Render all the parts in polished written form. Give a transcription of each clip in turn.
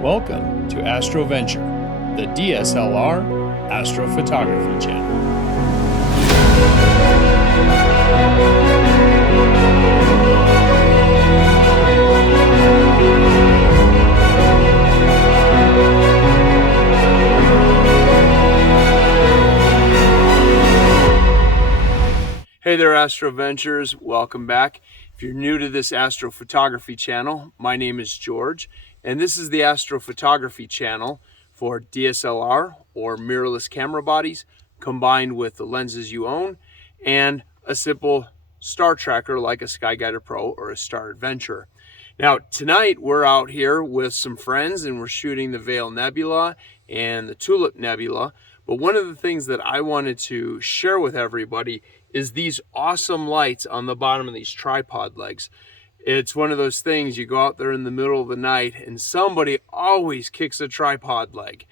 Welcome to Astro Venture, the DSLR astrophotography channel. Hey there, Astro Ventures. Welcome back. If you're new to this astrophotography channel, my name is George, and this is the astrophotography channel for DSLR or mirrorless camera bodies combined with the lenses you own and a simple star tracker like a SkyGuider Pro or a Star Adventurer. Now, tonight we're out here with some friends and we're shooting the Veil Nebula and the Tulip Nebula. But one of the things that I wanted to share with everybody is these awesome lights on the bottom of these tripod legs. It's one of those things, you go out there in the middle of the night and somebody always kicks a tripod leg.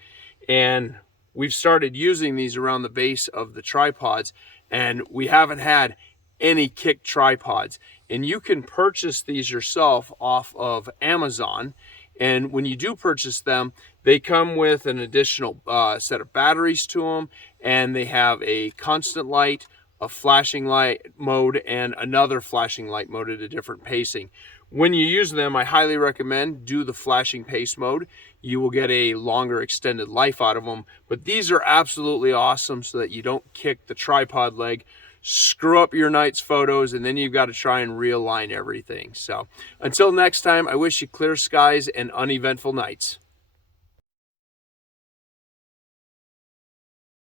And we've started using these around the base of the tripods, and we haven't had any kicked tripods. And you can purchase these yourself off of Amazon. And when you do purchase them, they come with an additional set of batteries to them, and they have a constant light, a flashing light mode, and another flashing light mode at a different pacing. When you use them, I highly recommend do the flashing pace mode. You will get a longer extended life out of them. But these are absolutely awesome so that you don't kick the tripod leg, screw up your night's photos, and then you've got to try and realign everything. So until next time, I wish you clear skies and uneventful nights.